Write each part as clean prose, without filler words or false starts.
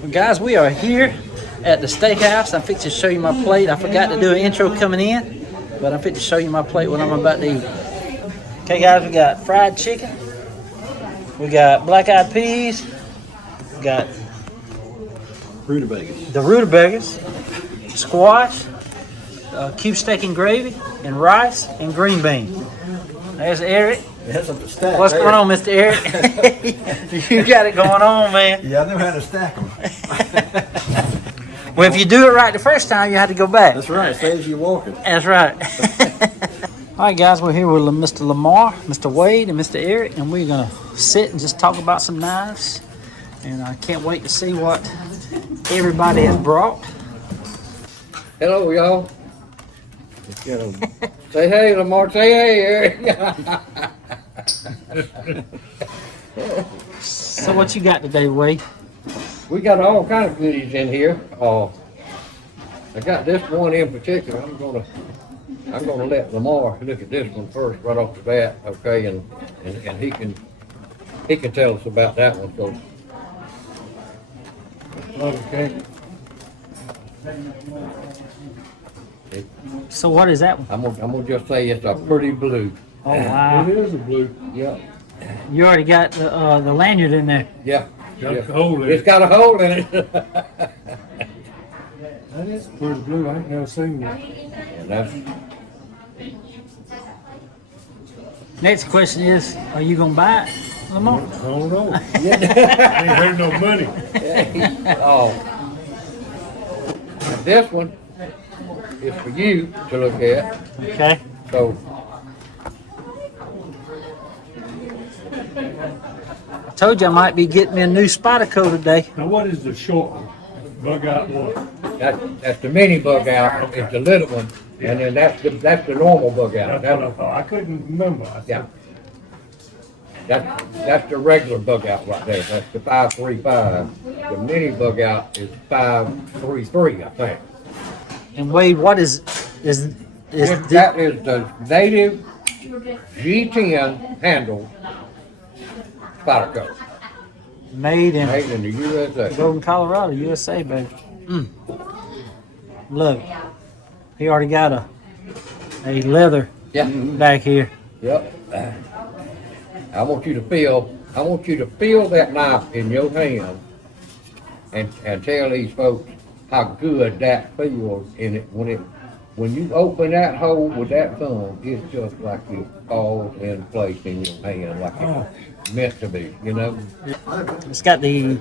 Well, guys, we are here at the Steakhouse. I'm fixing to show you my plate. I forgot to do an intro coming in, but I'm fixing to show you my plate, what I'm about to eat. Okay, guys, we got fried chicken. We got black-eyed peas. We got the rutabagas, squash, cube steak and gravy, and rice and green beans. There's Eric. That's up to stack. What's going on, Mr. Eric? You got it going on, man. Yeah, I know how to stack them. Well, if you do it right the first time, you have to go back. That's right. Saves you walking. That's right. All right, guys, we're here with Mr. Lamar, Mr. Wade, and Mr. Eric, and we're going to sit and just talk about some knives. And I can't wait to see what everybody has brought. Hello, y'all. Say hey, Lamar. Say hey, Eric. So what you got today, Wade? We got all kind of goodies in here. I got this one in particular. I'm gonna let Lamar look at this one first, right off the bat, okay? And he can tell us about that one. Okay. So what is that one? I'm gonna just say it's a pretty blue. Oh, wow. It is a blue. Yeah. You already got the lanyard in there. Yeah. Got a hole in It's it. got a hole in it. That is pretty blue. I ain't never seen that. And that's Next question is, are you going to buy it, Lamar? I don't know. I ain't heard no money. oh. This one is for you to look at. Okay. So I told you I might be getting me a new Spyderco today. Now, what is the short one? Bug out what? that's the mini bug out. It's the little one, and then that's the normal bug out. That's what I thought. I couldn't remember. Yeah. That's the regular bug out right there. That's the 535. The mini bug out is 533, I think. And Wade, what is That is the native G10 handle Spyderco. made in Made in the USA. Golden, Colorado, USA, baby. Look, he already got a leather Yeah. back here. Yep. I want you to feel that knife in your hand and tell these folks how good that feels in it when you open that hole with that thumb. It's just like it falls in place in your hand, like it's meant to be. You know, It's got the,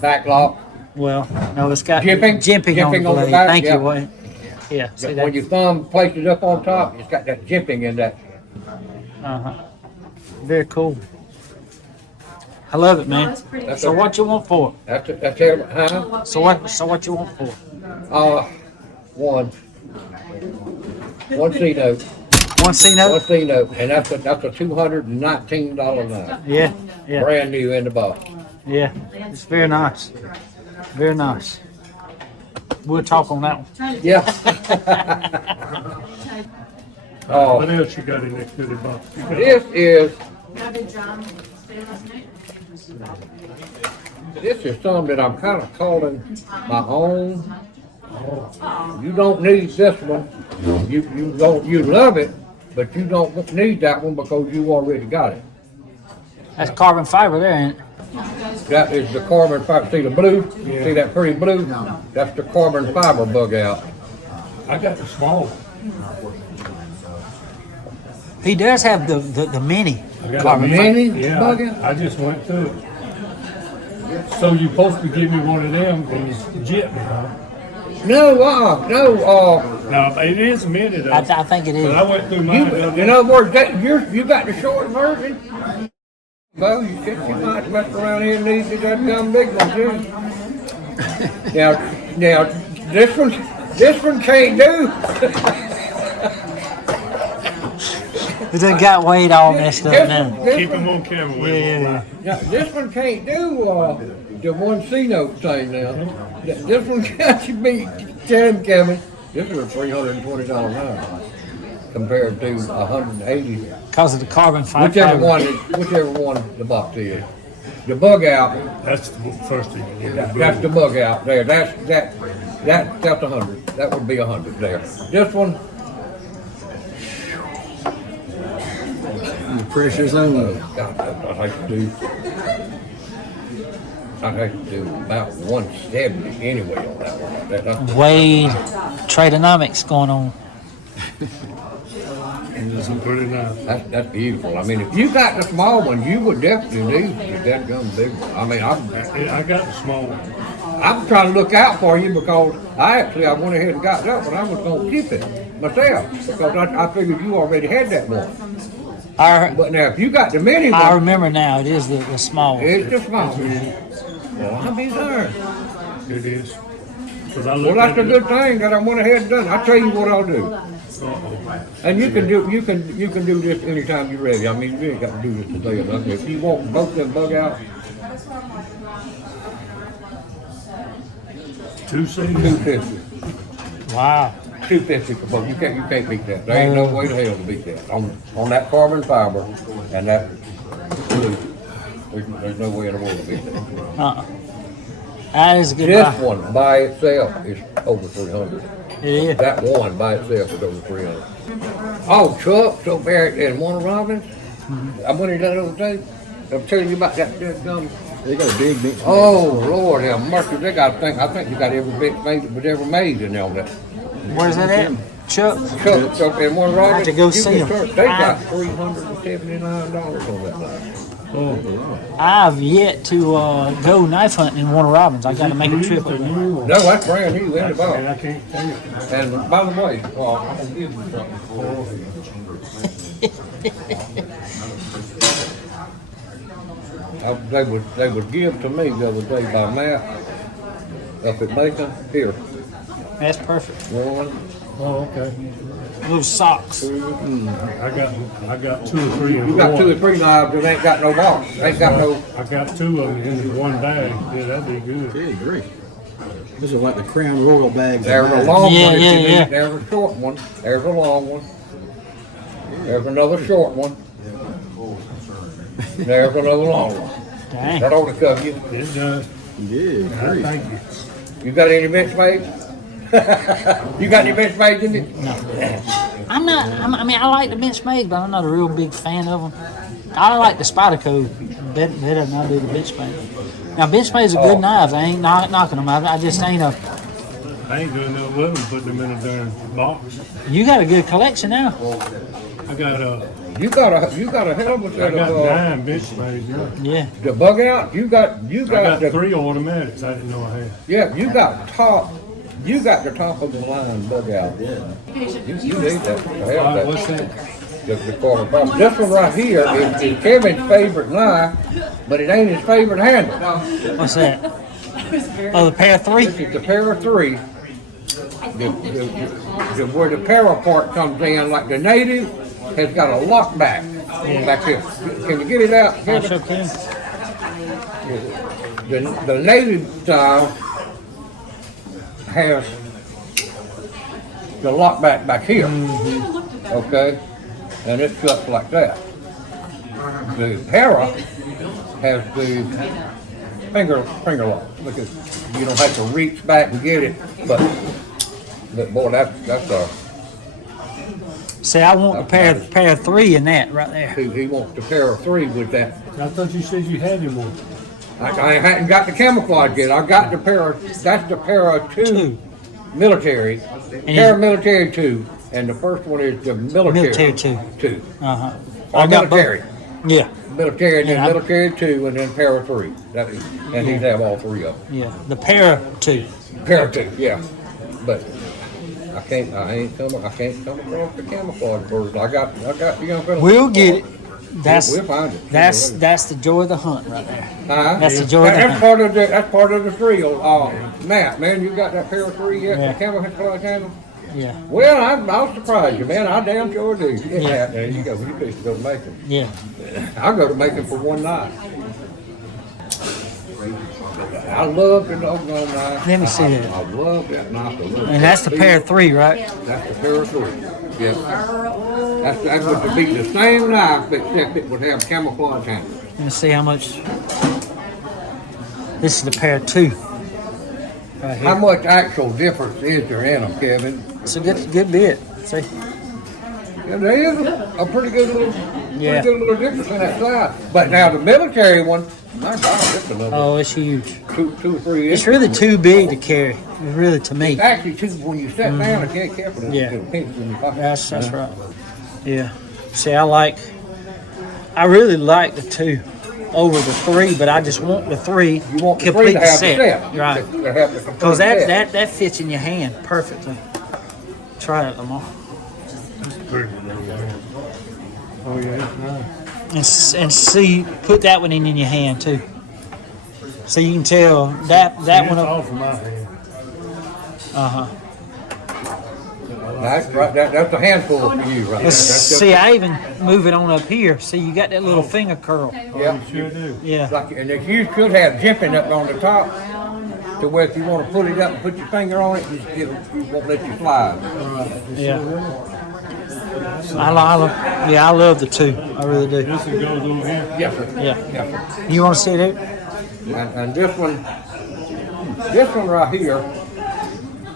back lock. well, no, it's got Jimping on the on the blade. back, Thank yeah. you, Wade. Yeah, see When that? your thumb places up on top, it's got that jimping in that. Uh-huh. Very cool. I love it, man. So what you want for That's every, huh? it? So what you want for it? One C note. One C note? One C note, and that's a $219 knife. Yeah, yeah, Brand new in the box. yeah. It's very nice. Very nice. We'll talk on that one. Yeah. What else you got in that goodie box? You got- This is something that I'm kind of calling my own. You don't need this one. You love it, but you don't need that one because you already got it. That's carbon fiber there, ain't it? That is the carbon fiber. See the blue? See that pretty blue? That's the carbon fiber bug out. I got the small one. He does have the mini. I got Carbon a mini Yeah, bug out? I just went through it. So you supposed to give me one of them when you jet me, huh? No, No, it is mini though. I think it is. But I went through mine the other in day. other words, you got the short version. Well, you might mess around here and need the goddamn big one too. Now, this one can't do. It done got Wade all messed up now. Keep them on camera. Yeah. Now, this one can't do the one C note thing now. This one got to be, tell him, Kevin, this is a $320 knife compared to $180. Because of the carbon fiber. Whichever one the box is. the bug out. That's the first thing you need to do. That's the bug out there. That's 100. That would be 100 there. This one, The pressure's on. God, I'd have to do about 170 anyway on that one. Wade tradeonomics going on. It's pretty nice. That's beautiful. I mean, if you got the small one, you would definitely need the dead gum big one. I mean, I got the small one. I'm trying to look out for you because I went ahead and got that one. I was going to keep it myself because I figured you already had that one. But now, if you got the mini one, I remember now. It is the small one. it's the small one. Well, I'll be darned. It is. Well, that's a good thing that I went ahead and done. I'll tell you what I'll do. And you can do this anytime you're ready. I mean, you ain't got to do this today. If you want both of them bug out, 250. Wow. 250 for both. You can't beat that. There ain't no way to hell to beat that. On that carbon fiber and that glue. There's no way in the world to beat that. That is a good This buy. one by itself is over 300. It is. That one by itself is over 300. Oh, Chuck's over there in Warner Robins. I went in that other day. I'm telling you about that gum. They got a big Benchmade. Oh, Lord have mercy. They got, I think you got every Benchmade that was ever made in all that. Where's that at? Chuck? Chuck's up in Warner Robins. I have to go You see can 'em. search. They got $379 on that line. I've yet to go knife hunting in Warner Robins. I got to make a trip up there. No, that's brand new in the And box. I can't tell you. And by the way, I'm gonna give you something they would give to me the other day by Matt up at Macon. Here, That's perfect. one, Oh, okay. Little socks. I got 2 or 3 in you got one. 2 or 3 knives that ain't got no box. Ain't got no. I got 2 of them in one bag. Yeah, that'd be good. Good grief. This is like the Crown Royal bags. There's a long Yeah, one. If yeah, you need. yeah. There's a short one. There's a long one. There's another short one. There's another long one. Dang. That ought to cover you. It does. Yeah, grief. Thank you. You got any Benchmade? You got any Benchmade in it? I mean, I like the Benchmade, but I'm not a real big fan of them. I like the Spyderco better than I do the Benchmade. Now, Benchmade's a good knife. I ain't knocking them. I just ain't a. I ain't doing no with them, putting them in a darn box. You got a good collection now. I got You got a hell of a I set got of 9 Benchmade. Yeah. the bug out. You got I got the 3 automatics. I didn't know I had. yeah. You got the top of the line bug out. Yeah. You need that. To have that. What's that? The quarter box. This one right here is Kevin's favorite knife, but it ain't his favorite handle. What's that? Oh, the pair of 3? This is the pair of 3. Where the para part comes in, like the native has got a lock back back here. Can you get it out, I Kevin? sure can. The native style has the lock back here. Okay? And it shuts like that. The para has the finger lock. Because you don't have to reach back to get it, but boy, that's a. See, I want the pair of 3 in that right there. He wants the pair of 3 with that. I thought you said you had him one. I hadn't got the camouflage yet. I got the pair of. That's the pair of 2 military. Paramilitary 2, and the first one is the military. Military 2. Or I got military. Yeah. Military, and then Yeah, military 2, and then pair of 3. And he'd have all 3 of them. Yeah. The pair of 2. Pair of 2, yeah. But I can't come across the camouflage birds. I got the young fella. We'll get it. We'll find it. That's the joy of the hunt right there. Huh? That's the joy of the That's hunt. part of the thrill. Matt, man, you got that pair of 3 yet? Yeah. The camouflage handle? Yeah. Well, I'll surprise you, man. I damn sure do. Yeah. There you go. You need to go to Macon. Yeah. I'll go to Macon for one night. I love the doggone knife. Let me see that. I love that knife. And that's the pair of 3, right? That's the pair of 3. Yes. That would be the same knife except it would have camouflage handle. Let me see how much. This is the pair two. Right How here. much actual difference is there in them, Kevin? It's a good bit. See? Yeah, there is a pretty good little, Yeah. pretty good little difference in that size. But now the military one, my God, it's another Oh, it's huge. two or three It's inches. really too big to carry. Really, to me. Actually, too, when you sit down, I can't careful. Yeah. It'll pinch in your pocket. That's right. Yeah. See, I really like the 2 over the 3, but I just want the 3 You want the three complete to have the set. set. Right. To have the complete Because set. that fits in your hand perfectly. Try it, Lamar. Oh, yeah, it's nice. And see, put that one in your hand too. So you can tell that It's one. off of my hand. That's right. That's a handful for you, right? Let's there. That's just- see. I even move it on up here. See, you got that little finger curl. Yeah. You sure do. Yeah. Like, and if you could have jimping up on the top, to where if you want to put it up and put your finger on it, it won't let you slide. Yeah. I love the 2. I really do. This one goes over here. Yes, sir. Yeah. Yes, sir. You want to see that? And this one right here,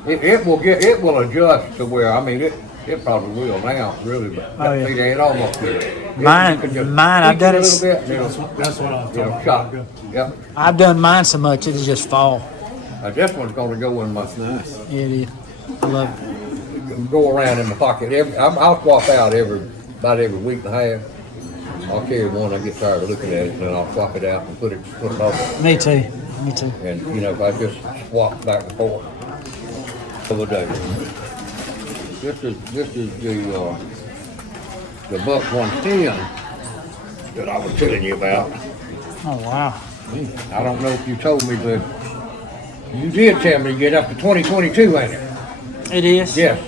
it will adjust to where, I mean, it probably will now, really, but Oh, yeah. see, it almost will. Mine- You can just I've tweak done a it little bit, and That's what I was talking it'll about. shot. Yep. I've done mine so much it'll just fall. This one's gonna go in my, Nice. Yeah, it is. I love it. go around in my pocket. I'll swap out about every week and a half. I'll carry one. I get tired of looking at it, and then I'll swap it out and put it off. Me too. Me too. And you know, if I just swap back and forth for the day. This is the buck 110 that I was telling you about. Oh wow. I don't know if you told me, but you did tell me to get up to 2022, ain't it? It is. Yes,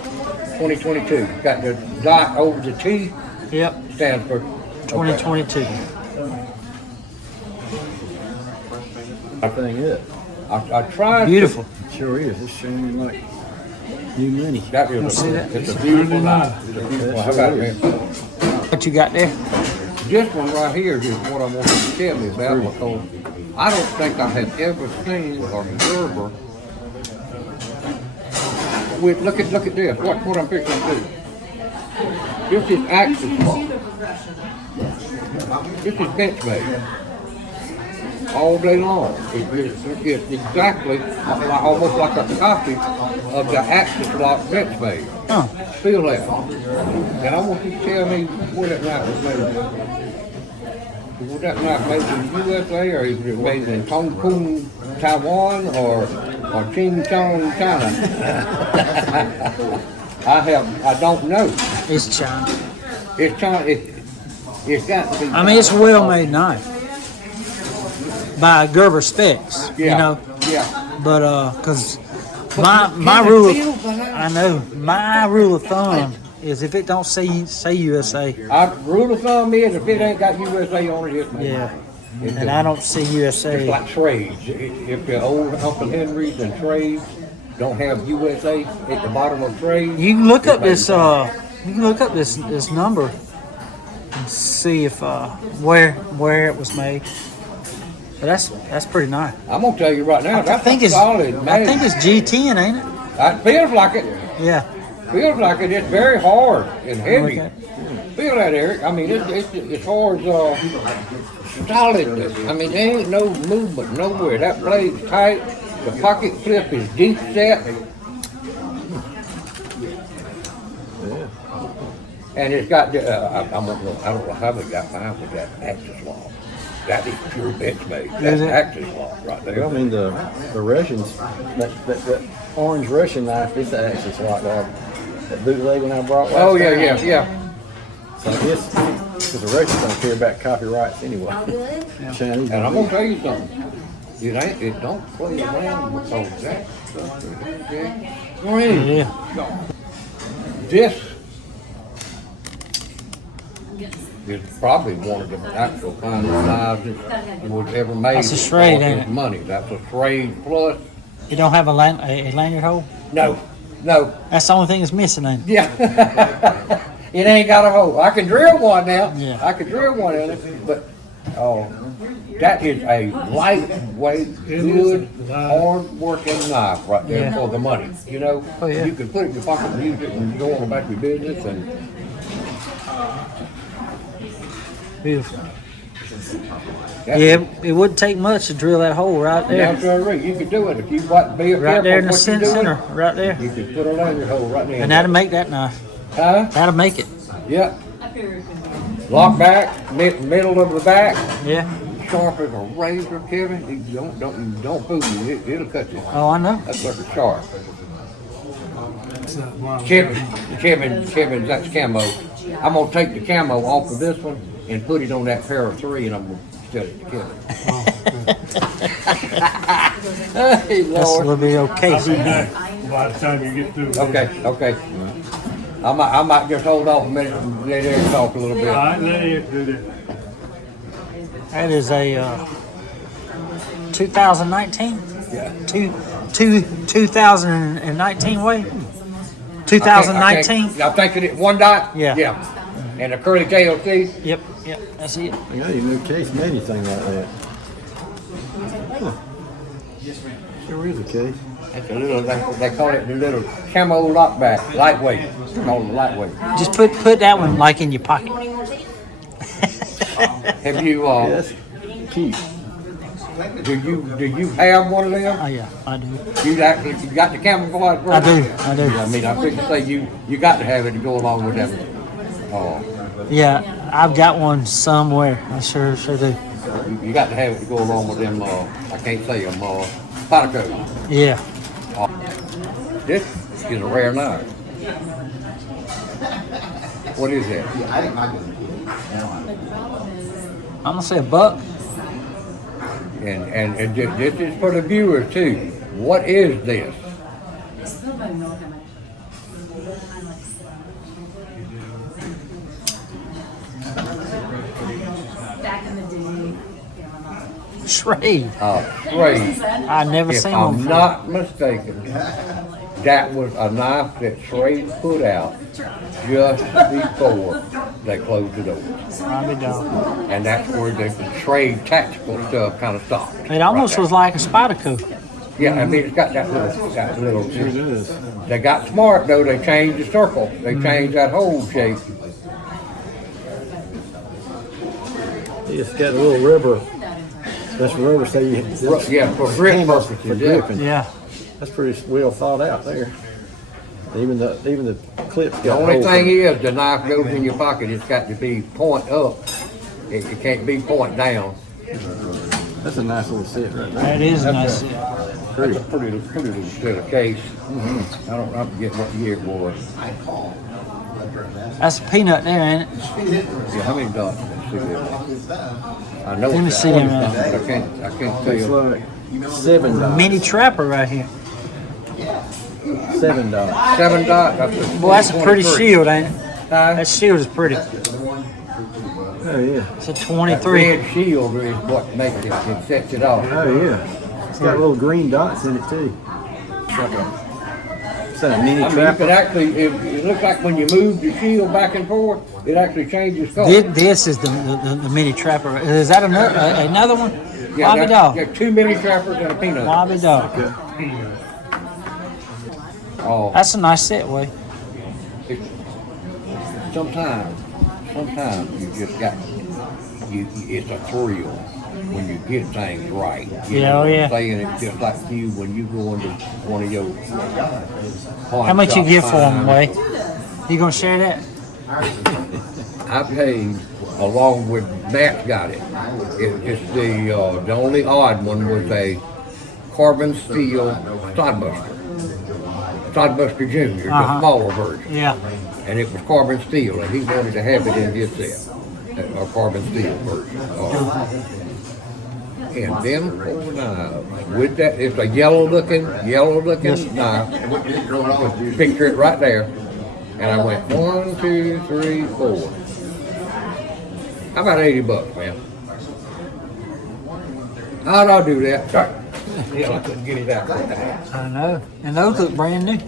2022. Got the dot over the T, Yep. stands for 2022. I think it. I tried. Beautiful. Sure is. It's shining like new money. That is see that? it's a beautiful night. It's a beautiful. How about it? What you got there? This one right here is what I want you to tell me about, because I don't think I have ever seen a Gerber with, look at this, what I'm fixing to do. This is axis block. This is Benchmade. All day long. It's exactly almost like a copy of the axis block Benchmade. Huh. Feel that. And I want you to tell me where that knife was made. Was that knife made in the USA, or is it made in Tongkung, Taiwan, or Chingchong, China? I don't know. It's China. It's China. It's got to be. I mean, it's a well-made knife by Gerber specs. Yeah. You know, Yeah. but cause my rule my rule of thumb is if it don't say USA, Rule of thumb is if it ain't got USA on it, it's made. yeah, It's and I don't see It's USA. like trades. If the old Uncle Henry's and trades don't have USA at the bottom of trades, You can look up this this number and see if where it was made. But that's pretty nice. I'm gonna tell you right now, I that's think a it's solid I man. think it's G10, ain't it? That feels like it. Yeah. Feels like it. It's very hard and heavy. Okay. Feel that, Eric? I mean, it's hard as solidness. I mean, there ain't no movement nowhere. That blade's tight. The pocket clip is deep set. And it's got the, I don't know how they got mine with that axis lock. That is pure Benchmade. That's it? axis lock right Well, I there. mean the Russians, that orange Russian knife, it's actually like that bootleg one I brought. Oh last yeah, time. yeah. So this, because the Russians don't care about copyrights anyway. Chinese. And I'm gonna tell you something. It don't play around with all that stuff. Yeah. This is probably one of the actual finest knives that was ever made. That's a Schrade, for ain't his it? money. That's a Schrade plus. You don't have a lanyard hole? No. That's the only thing that's missing, ain't it? Yeah. It ain't got a hole. I can drill one now. Yeah. I can drill one in it, but That is a lightweight, It good, is. hard-working knife right there Yeah. for the money. You know, Oh, yeah. you can put it in your pocket and use it when you go on about your business. And Beautiful. that's Yeah, it wouldn't take much to drill that hole right there. Absolutely, you could do it if you want to be Right there in the careful what you're center, doing. right there. You could put a laser hole right there. And that'll make that knife. Huh? That'll make it. Yep. Lock back, middle of the back, Yeah. sharp as a razor, Kevin. You don't fool you. It'll cut you. Oh, I know. That's like a sharp. It's not wild. Kevin, that's camo. I'm gonna take the camo off of this one and put it on that pair of 3, and I'm gonna sell it to Kevin. Hey, That's a Lord. little bit of I'll case. be back by the time you get through. Okay. I might just hold off a minute and let Eric talk a little All bit. right, let it do that. That is a 2019? Yeah. 2019 way? 2019? Y'all thinking it one dot? Yeah. Yeah. And a curly KLC? Yep, that's it. You know, you knew Case made anything like that. Huh. Sure is a case. That's a little, they call it the little camo lockback, lightweight. It's called lightweight. Just put that one like in your pocket. Have you, Yeah, that's cute. do you have one of them? Oh yeah, I do. You got the camouflage? I do. I mean, I think to say you got to have it to go along with them. Oh, Yeah, I've got one somewhere. I sure do. you got to have it to go along with them. I can't say them. Spotticos. Yeah. This is a rare knife. What is that? I'm gonna say a buck. And this is for the viewers too. What is this? Trade. Trade. I never If seen one I'm before. not mistaken, that was a knife that Trade put out just before they closed the door. I'll be dog. And that's where the Trade tactical stuff kind of stopped. It almost was like a Spyderco. Yeah, I mean, it's got that little. Sure does. They got smart though. They changed the circle. They changed that whole shape. It's got a little rubber. That's rubber, so you. Yeah, for grip purposes. For Yeah. gripping. Yeah. That's pretty well thought out there. Even the clips The got only holes thing in it. is, the knife goes in your pocket. It's got to be point up. It can't be point down. That's a nice little set right there. That is a nice. That's a pretty little set of case. I don't forget what year it was. That's a peanut there, ain't it? Yeah, how many dots? Let's see there. I know. Let me it's see that. them, I can't tell It's you. like $7. Mini trapper right here. $7. 7 dots. Boy, that's a pretty 23. shield, ain't it? Huh? That shield is pretty. Oh yeah. It's a That 23. red shield is what makes it sets it off. Oh yeah. It's got little green dots in it too. It's like a. Is that a mini I mean, you trapper? can actually, it looks like when you move the shield back and forth, it actually changes color. This is the mini trapper. Is that another one? Bobby there's dog. 2 mini trappers and a peanut. Bobby dog. Oh, That's a nice set, way. sometimes you just got, it's a thrill when you get things right. You Yeah, know oh, what I'm yeah. saying? It's just like you, when you go into one of your How much you give for them, way? You gonna share that? I paid along with Matt got it. It's the only odd one was a carbon steel Stodbuster. Stodbuster Junior, the smaller version. Yeah. And it was carbon steel, and he wanted to have it in his set, a carbon steel version. And then with that, it's a yellow looking knife. Picture it right there. And I went 1, 2, 3, 4. How about $80, man? How'd I do that? Yeah, I couldn't get it out. I know. And those look brand new.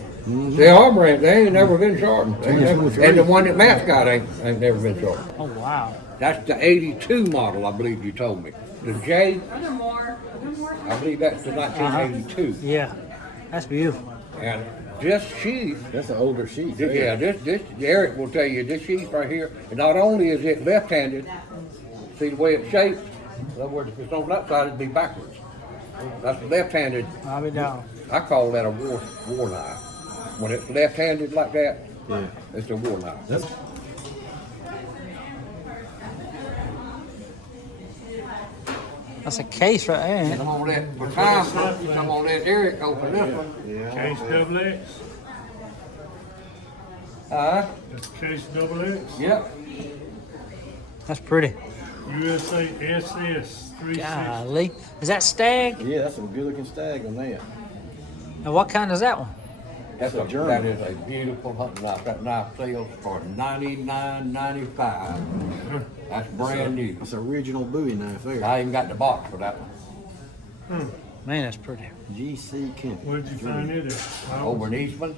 They are brand. They ain't never been sharpened. And the one that Matt's got ain't never been sharpened. Oh wow. That's the 82 model, I believe you told me. The J, I believe that's the 1982. Yeah, that's beautiful. And this sheath, That's an older sheath. yeah, this Eric will tell you, this sheath right here, and not only is it left-handed, see the way it's shaped? In other words, if it's on that side, it'd be backwards. That's left-handed. I'll be down. I call that a war knife. When it's left-handed like that, Yeah. it's a war knife. That's That's a case right there. Ain't I'm it? gonna let, for time purposes, I'm gonna let Eric open this one. Case double X. That's case double X. Yep. That's pretty. USA SS 360. Golly, is that stag? yeah, that's a good looking stag on that. And what kind is that one? That's a a German. That is a beautiful hunting knife. That knife sells for $99.95. That's brand new. That's an original Bowie knife there. I even got the box for that one. Man, that's pretty. GC Kemp. Where'd you find it at? Over in Eastman.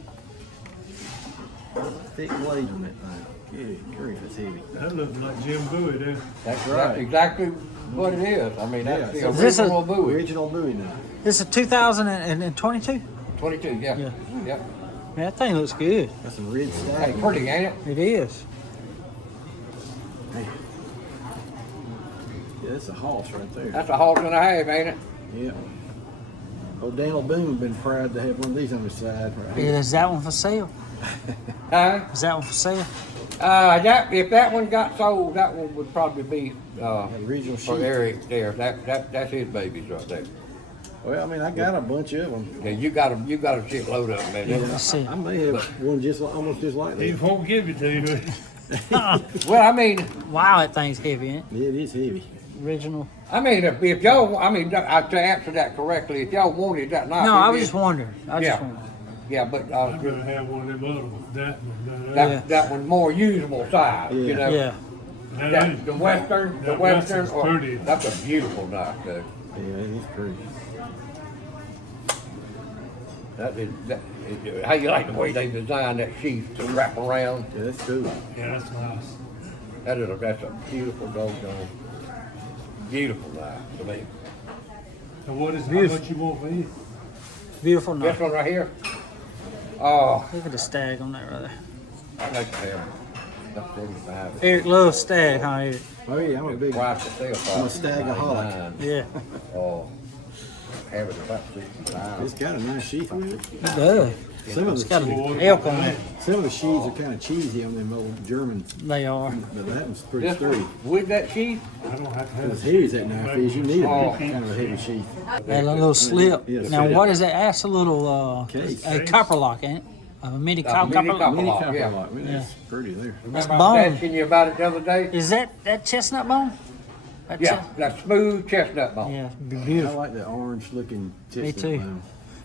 Thick blade on that thing. Good grief, that's heavy. That looks like Jim Bowie there. That's right. exactly what it is. I mean, that's Yeah. the Is this a- original Bowie. Original Bowie knife. This is 2022. 22, yeah. Yeah. Yep. Man, that thing looks good. That's some red That's stag. pretty, ain't it? It is. Yeah, that's a hoss right there. That's a horse and a half, ain't it? Yeah. Old Daniel Boone been proud to have one of these on his side right here. Is that one for sale? Huh? Is that one for sale? If that one got sold, that one would probably be Original for sheath. Eric there. That's his babies right there. Well, I mean, I got a bunch of them. Yeah, you got a shitload of them, man. Let's see. I may have one just almost just like He that. won't give it to you. Well, I mean, Wow, that thing's heavy, ain't Yeah, it is heavy. it? Original. if y'all, to answer that correctly, if y'all wanted that knife. No, I it was is- just wondering. Yeah. Yeah, but I'm gonna have one of them other ones. That one. that one's more usable size, you Yeah. know. Yeah. That, the western, Western's pretty. that's a beautiful knife, dude. Yeah, it is pretty. How you like the way they designed that sheath to wrap around? Yeah, that's cool. Yeah, that's nice. That's a beautiful doggone, beautiful knife to me. So what is how Beautiful. much you want for it? Beautiful This knife. one right here. Oh, Look at the stag on that right there. I like to have that's 45. Eric loves stag, huh, Eric? Oh yeah, I'm a big. Price to sell, I'm a stagaholic. $5.99. Yeah, Oh, have it about 65. It's got a nice sheath on it. it does. Some of It's the got sheaths, an elk on it. some of the sheaths are kind of cheesy on them old German, They are. but that one's pretty This sturdy. one, with that sheath, I don't have to have As heavy as that knife is, you need Oh. a kind of a heavy sheath. That little slip. Yeah, Now, slip. what is that? That's a little Case. a copper lock, ain't it? A mini copper mini lock. copper. Mini lock, copper yeah. lock. I mean, that's pretty there. remember I bone. was asking you about it the other day? Is that chestnut bone? That Yeah, that smooth chestnut bone. Yeah, be I beautiful. like the orange looking chestnut. Me too. bone.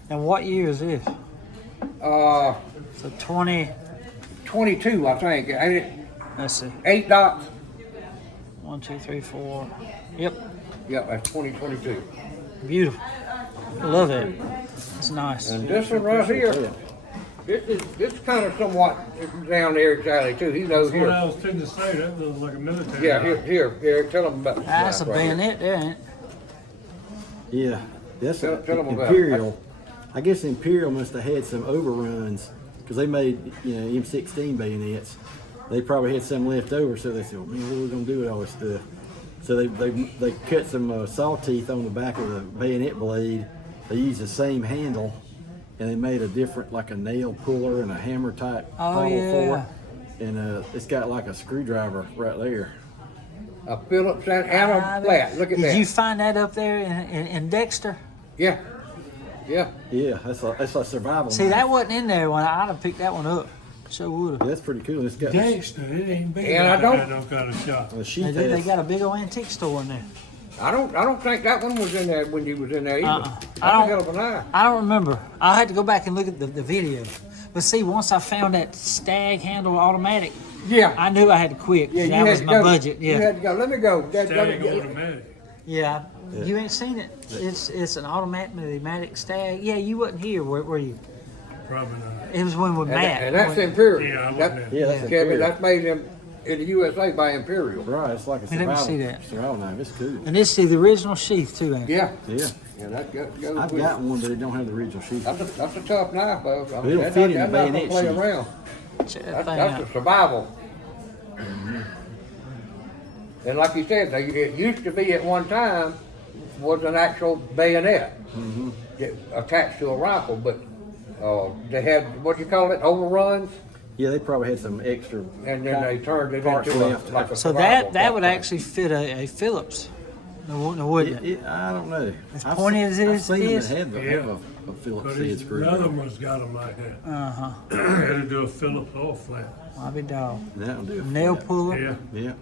And what year is this? Uh, So 20. 22, I think, ain't it? Let's see. 8 dots. 1, 2, 3, 4. Yep, Yep, that's 2022. beautiful. I love it. It's nice. And this one right here, this is kind of somewhat down Eric's alley too. He knows That's what I here. was trying to say. That looks like a military. Yeah, knife. here, Eric, tell him about this. That's a knife right here. bayonet there, ain't it? Yeah, that's Tell them about it. Imperial. I guess Imperial must have had some overruns because they made M16 bayonets. They probably had some left over, so they said, well, "Man, what are we gonna do with all this stuff?" So they cut some saw teeth on the back of the bayonet blade. They used the same handle, and they made a different, like a nail puller and a hammer type Oh, follow yeah. for it. And it's got like a screwdriver right there. A Phillips and a flat. Look at Did that. you find that up there in Dexter? Yeah, yeah. Yeah, that's a survival. See, knife. that wasn't in there when I'd have picked that one up. So would have. That's pretty cool. It's got Dexter, it ain't big. And I enough don't- to have no kind of shop. the They, sheath. they has- got a big old antique store in there. I don't think that one was in there when you was in there either. Uh-uh. That's I don't- a hell of a knife. I don't remember. I had to go back and look at the video. But see, once I found that stag handle automatic, Yeah. I knew I had to quit. Yeah, you that had was to my go. budget. You Yeah, had to go. Let me go. Let me Stag get- automatic. yeah. You ain't seen it. It's an automatic stag. Yeah, you wasn't here, were you? Probably not. It was when with and, Matt. and that's Imperial. Yeah, I That- wasn't there. Yeah, that's Kevin, Imperial. that's made him in the USA by Imperial. Right, it's like a Let me see that. survival knife. It's cool. And this is the original sheath too, ain't it? Yeah, Yeah, yeah, that goes I've with got it. one, but it don't have the original sheath. That's a tough knife, though. I mean, It'll that's fit in not the gonna bayonet play sheath. around. Check that thing That's out. a survival. And like you said, it used to be at one time was an actual bayonet attached to a rifle, but they had, what you call it, overruns, Yeah, they probably had some extra. and then they turned it Parts into left. like a So survival that would type actually fit a Phillips, wouldn't it? I don't know. As pointy as it I've is, seen them is. that have a Phillips But head it's, screw. another one's got them like that. Uh-huh. Had to do a Phillips or flat. I'll be dog. That'll do it. Nail flat. puller. Yeah. Yeah,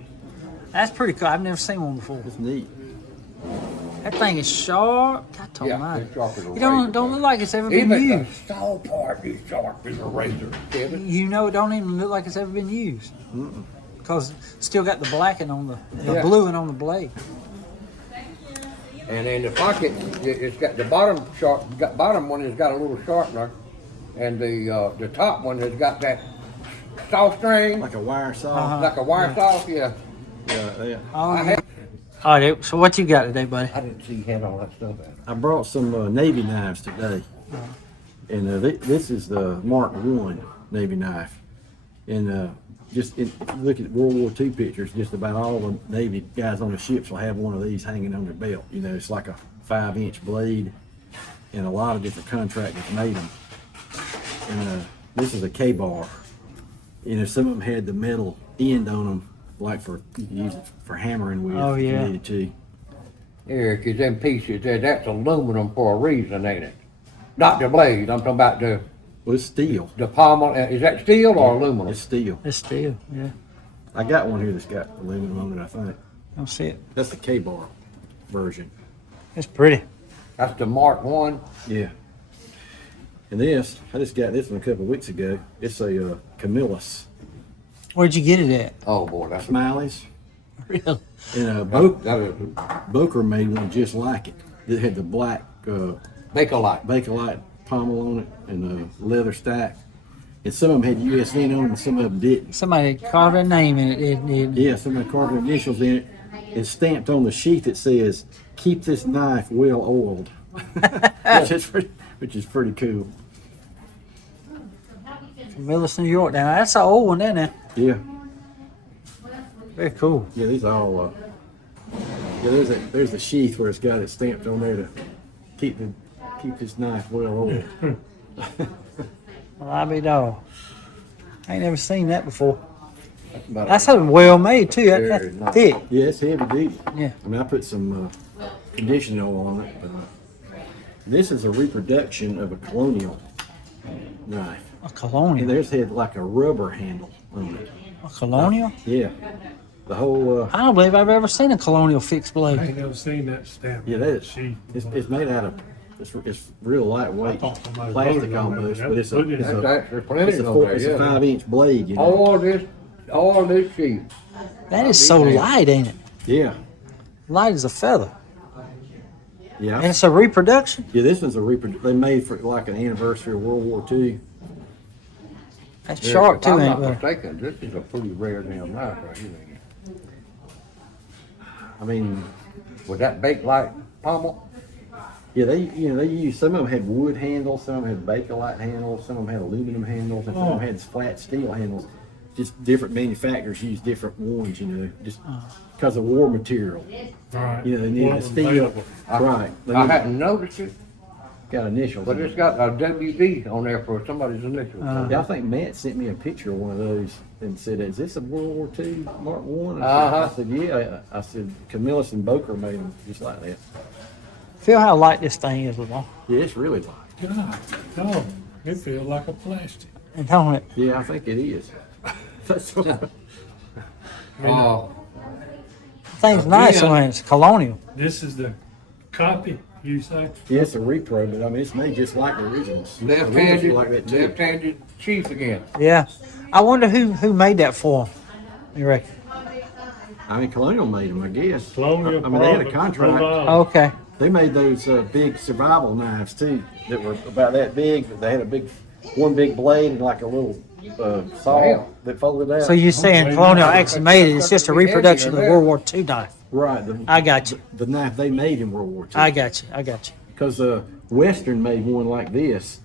That's pretty cool. I've never seen one before. it's neat. That thing is sharp. God Yeah, almighty. it's sharp as a It don't razor. look like it's ever been Even the used. stall part is sharp as a razor. Kevin. You know, it don't even look like it's ever been used. Because it's still got the blacking on the Yeah. bluing on the blade. And in the pocket, it's got the bottom one has got a little sharpener, and the top one has got that saw string, Like a wire saw. like a wire saw. Yeah. Yeah. I had. All right, so what you got today, buddy? I didn't see you had all that stuff out. I brought some Navy knives today, and this is the Mark I Navy knife. And if you look at World War II pictures, just about all the Navy guys on the ships will have one of these hanging on their belt. You know, it's like a 5-inch blade, and a lot of different contractors made them. And this is a K-bar. You know, some of them had the metal end on them, like you could use it for hammering with Oh, if yeah. you needed to. Eric, is them pieces there? That's aluminum for a reason, ain't it? Not the blade. I'm talking about Well, it's steel. the pommel. Is that steel or aluminum? It's steel. It's steel, yeah. I got one here that's got aluminum on it, I think. Don't see it. That's the K-bar version. It's pretty. That's the Mark I. Yeah. And this, I just got this one a couple of weeks ago. It's a Camillus Where'd you get it at? Oh boy, that's Smileys. Really? And that is Boker made one just like it. It had the black Bakelite. Bakelite pommel on it and a leather stack. And some of them had USN on them and some of them didn't. Somebody carved a name in it, didn't Yeah, some of the carved initials in it. And stamped on the sheath it says, "Keep this knife well oiled." which is pretty cool. From Millis, New York. Now, that's an old one, isn't it? Yeah. Very cool. Yeah, these are all. Yeah, there's a sheath where it's got it stamped on there to keep this knife well oiled. Well, I be dog. I ain't never seen that before. About That's something well made too. Very That's nice. thick. Yeah, it's heavy duty. Yeah. I mean, I put some conditioning oil on it. But, this is a reproduction of a colonial knife. A And colonial. theirs had like a rubber handle on it. A colonial? Yeah. The whole. I don't believe I've ever seen a colonial fixed I blade. ain't never seen that stamp. Yeah, that is. Sheet. It's made out of. It's real lightweight thought somebody plastic wrote it on there. almost, That's but it's good. That's a actually plenty it's a on there, 5-inch blade. You know. all this sheet. That is so light, ain't it? Yeah. Light as a feather. Yeah. And it's a reproduction. Yeah, this one's they made for like an anniversary of World War II. That's Yeah, sharp if too, I'm ain't not it? mistaken, this is a pretty rare damn knife right here. I mean, Was that Bakelite pommel? yeah, they use some of them had wood handles, some of them had Bakelite handles, some of them had aluminum handles, and some of them had flat steel handles. Just different manufacturers use different ones, you know, just because of war material. Right. You know, they need Well, a steel. available. Right. They I need- hadn't noticed it, got initials. but on it's it. got a WD on there for somebody's initials. Yeah, I think Matt sent me a picture of one of those and said, "Is this a World War II Mark I?" Uh-huh. I said, "Yeah." I said, "Camillus and Boker made them just like that." Feel how light this thing is, Lamar. Yeah, it's really light. God, no, it feels like a plastic. And don't it? Yeah, I think it is. That's what Oh, Thing's nice Yeah. when it's colonial. This is the copy, you say? Yeah, it's a repro, but I mean, it's made just like the originals. The originals left-handed, were like that too. left-handed chief again. Yeah. I wonder who made that for him. You reckon? I mean, Colonial made them, I guess. Colonial I mean, they had a Province, contract. Rhode Island. Okay. They made those big survival knives too, that were about that big. But they had a big one big blade and like a little saw Damn. that folded out. So you're saying Colonial actually made it? It's just a reproduction of the World War II knife. right, I got you. the knife they made in World War II. I got you. I got you. Because Western made one like this,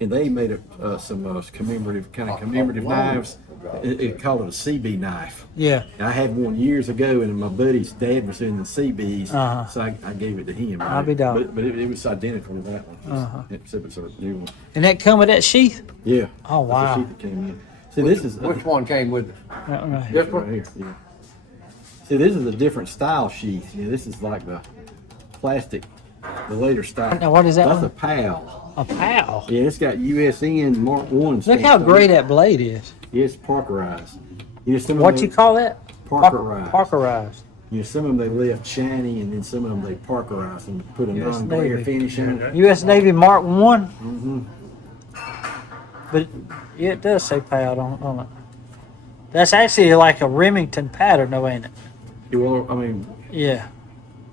and they made some commemorative knives. It called it a CB knife. Yeah. And I had one years ago, and my buddy's dad was in the CBs, Uh-huh. so I gave it to him. I'll be dog. But it was identical to that one, Uh-huh. except it's a new one. And that come with that sheath? Yeah. Oh, That's wow. the sheet that came in. See, this is Which one came with it? That one right here. This right one? here. Yeah. See, this is a different style sheath. Yeah, this is like the plastic, the later style. Now, what is that That's one? a PAL. A PAL. Yeah, it's got USN Mark 1. Look how great that blade is. Yeah, it's Parkerized. You know, some of What them, you call that? Parkerized. Parkerized. You know, some of them they left shiny, and then some of them they Parkerized and put a Yes, non-glare Navy. finish on it. U.S. Navy Mark 1. Mm-hmm. But yeah, it does say PAL on it. That's actually like a Remington pattern, though, ain't it? Well, I mean, Yeah.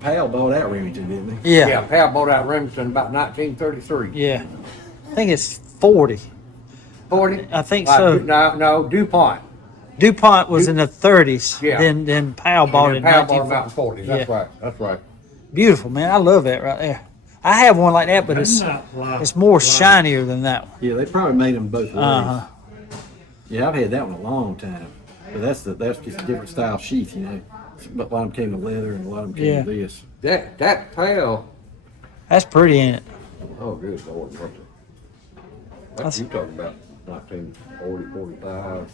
Powell bought out Remington, didn't he? Yeah. Yeah, Pal bought out Remington about 1933. Yeah. I think it's 40. 40? I think so. No, DuPont. DuPont was in the 30s. Yeah. Then Powell bought it in Pal bought about 1940. 40. That's Yeah. right. That's right. Beautiful, man. I love that right there. I have one like that, but it's more shinier than that one. Yeah, they probably made them both ways. Uh-huh. Yeah, I've had that one a long time. But that's just a different style sheath, you know. But a lot of them came to leather, and a lot of them came Yeah. to this. That Pal. That's pretty, ain't it? Oh, good Lord. What the? That's- You talking about 1940, 45.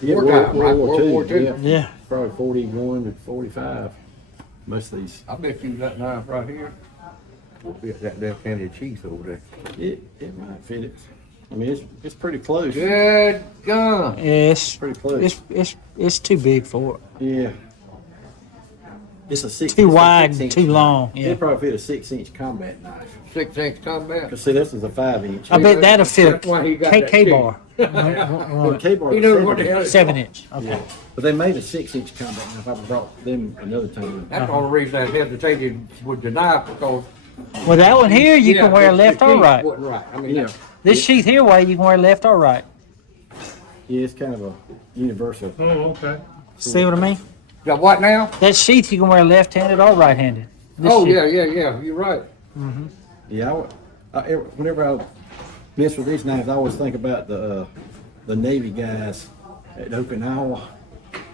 Yeah, War World, time, World right? War World II, War II. yeah. Yeah. Probably 41 to 45. Most of these. I bet you that knife right here will fit that left-handed cheese over there. It might fit it. I mean, it's pretty close. Good gun. Yeah, it's Pretty close. it's too big for it. Yeah. It's a six. Too it's a wide and 6-inch too knife. long, yeah. It'd probably fit a 6-inch combat knife. 6-inch combat. Cause see, this is a 5-inch. I bet that'll fit That's why he a got that K shape. bar. Well, K-bar He was knows what 7-inch. the hell it's 7-inch. Okay. Yeah. But they made a 6-inch combat knife. I brought them another time. That's the only reason I hesitated with the knife because. Well, that one here you can wear the left or sheath right. wasn't right. I mean, Yeah. This sheath here way you can wear left or right. Yeah, it's kind of a universal. Oh, okay. See what I mean? the what now? That sheath you can wear left-handed or right-handed. This Oh, sheath- yeah. You're right. Yeah, whenever I mess with these knives, I always think about the Navy guys at Okinawa,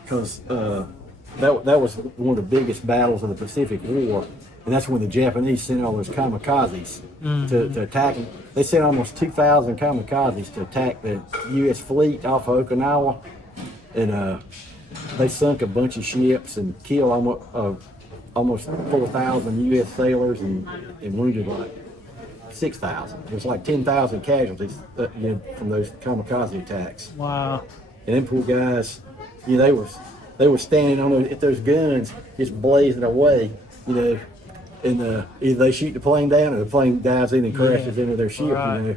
because that was one of the biggest battles of the Pacific War, and that's when the Japanese sent all those kamikazes to attack them. They sent almost 2,000 kamikazes to attack the U.S. fleet off of Okinawa, and they sunk a bunch of ships and killed almost 4,000 U.S. sailors and wounded like 6,000. It was like 10,000 casualties from those kamikaze attacks. Wow. And them poor guys, they were standing on those guns, just blazing away, and either they shoot the plane down or the plane dives in and crashes into their ship, Right.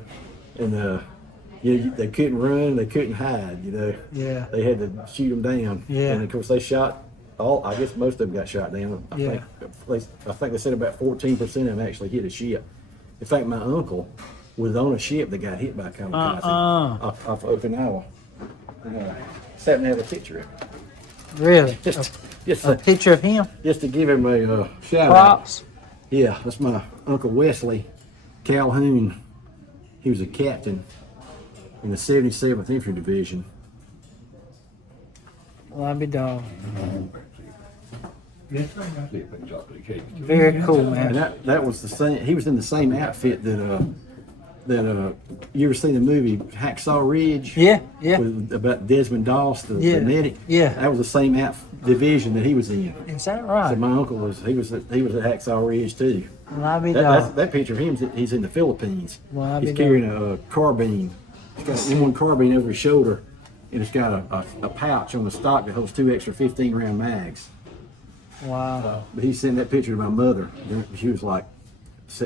and they couldn't run, they couldn't hide, Yeah. They had to shoot them down. Yeah. And of course they shot I guess most of them got shot down. I think they said about 14% of them actually hit a ship. In fact, my uncle was on a ship that got hit by a kamikaze off Okinawa. Just happened to have a picture of it. Really? Just A picture of him? just to give him a shout out. Props? Yeah, that's my Uncle Wesley Calhoun. He was a captain in the 77th Infantry Division. Well, I'd be dog. Yes, Very cool, And man. that was the same. He was in the same outfit that you ever seen the movie Hacksaw Ridge? Yeah. About Desmond Doss, the Yeah, medic. yeah. That was the same division that he was in. Is that So right? my uncle was at Hacksaw Ridge too. Well, I'd be That's dog. that picture of him. He's in the Philippines. Well, I'd He's be carrying a carbine. He's got one carbine over his shoulder, and it's got a pouch on the stock that holds 2 extra 15-round mags. Wow. But he sent that picture to my mother. She was like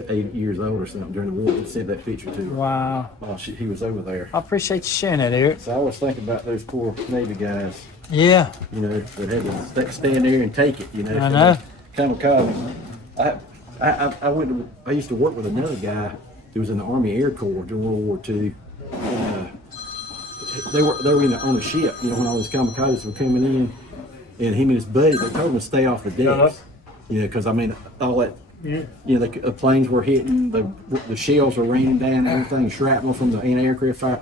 8 years old or something during the war. He sent that picture to her Wow. while he was over there. I appreciate you sharing that, Eric. So I always think about those poor Navy guys, Yeah. that had to stand there and take it, I know. Kamikaze. I used to work with another guy He was in the Army Air Corps during World War II. And, they were on a ship, you know, when all those kamikazes were coming in, and him and his buddy, they told him to stay off the decks, you know, because I mean, all that, you know, the planes were hitting, the shells were raining down, everything, shrapnel from the anti-aircraft fire.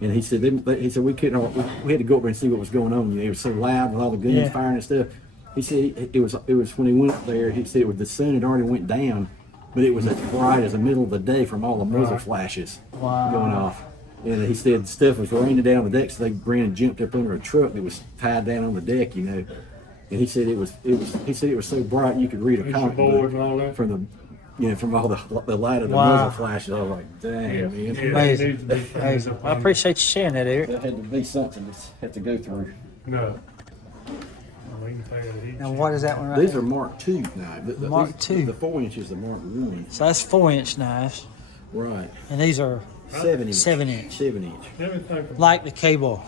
And he said, we couldn't, we had to go up there and see what was going on. You know, it was so loud with all the guns firing and stuff. He said it was when he went up there. He said the sun had already went down, but it was as bright as the middle of the day from all the muzzle flashes going off. And he said stuff was raining down the deck, so they ran and jumped up under a truck that was tied down on the deck, you know. And he said it was so bright you could read a comic book from the, you know, from all the light of the muzzle flashes. I was like, dang, man. Amazing. I appreciate you sharing that, Eric. That had to be something to have to go through. No. And what is that one right These there? are Mark II knives. Mark II. The 4-inch is the Mark I. So that's 4-inch knives, Right. and these are 7-inch. 7-inch. 7-inch. Everything from like the K-bar.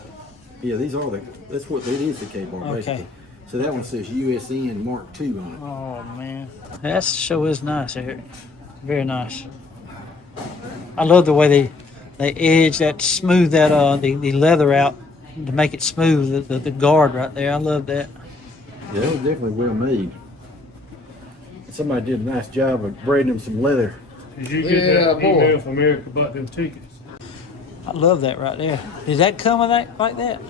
Yeah, these are that's what it is, the K-bar, Okay. basically. So that one says USN Mark II on it. Oh man, that sure is nice, Eric. Very nice. I love the way they edge that, smooth that the leather out to make it smooth. The guard right there, I love that. Yeah, that was definitely well made. Somebody did a nice job of braiding them some leather. Did you get that email from Eric about them tickets? I love that right there. Did that come with that like that?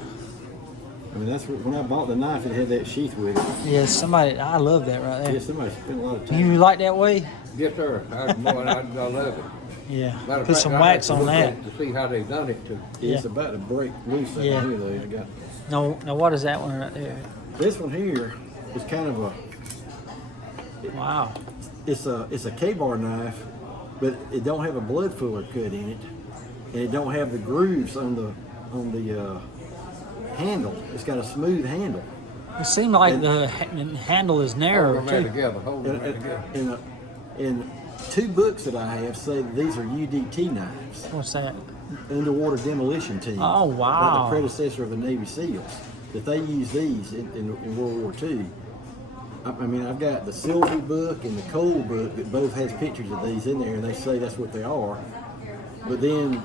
I mean, that's when I bought the knife, it had that sheath with it. Yeah, somebody. I love that right Yeah, there. somebody spent a lot of time. You like that way? Yes, sir. I love it. Yeah. Matter of Put fact, some I wax have to on look that. at it to see how they've done it too. Yeah, it's Yeah. about to break loose out Yeah. here, though. I got No, what is that one right there? this one here is kind of a. Wow. It's a K-bar knife, but it don't have a blood fuller cut in it, and it don't have the grooves on the handle. It's got a smooth handle. It seemed like the handle is narrow Hold them too. together. Hold them together. And 2 books that I have say that these are UDT knives, What's that? underwater demolition team. Oh, wow. Like the predecessor of the Navy SEALs. That they use these in World War II. I mean, I've got the Silver book and the Cole book that both has pictures of these in there, and they say that's what they are. But then,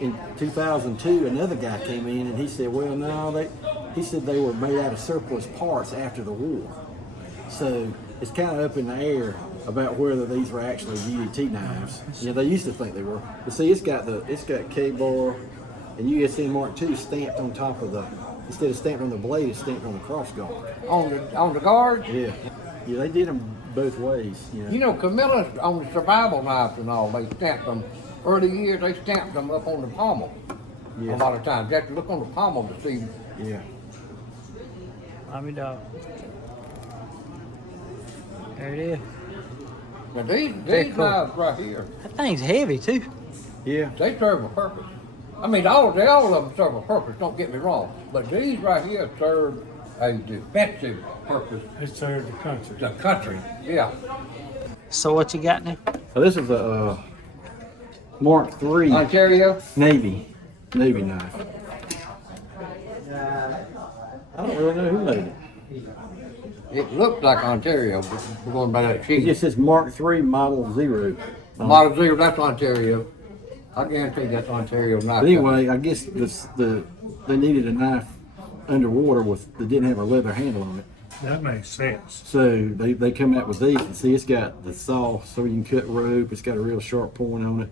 in 2002, another guy came in and he said, well, no, he said they were made out of surplus parts after the war. So it's kind of up in the air about whether these were actually UDT knives. You know, they used to think they were. But see, it's got K-bar and USN Mark II stamped on top of the. Instead of stamped on the blade, it's stamped on the cross guard. On the guard. Yeah, they did them both ways. You know, Camilla's on the survival knives and all. They stamped them. Early years, they stamped them up on the pommel. Yeah. A lot of times, you have to look on the pommel to see. Yeah. I mean, there it is. Now these cool. knives right here, That thing's heavy too. Yeah. they serve a purpose. I mean, all of them serve a purpose. Don't get me wrong, but these right here serve a defensive purpose. It served the country. The country, yeah. So what you got now? So this is a Mark III Ontario. Navy knife. I don't really know who made it. It looks like Ontario, but we're going by that It sheet. just says Mark III Model 0. Model 0, that's Ontario. I guarantee that's Ontario knife. But anyway, I guess they needed a knife underwater that didn't have a leather handle on it. That makes sense. So they come out with these, and see, it's got the saw so you can cut rope. It's got a real sharp point on it,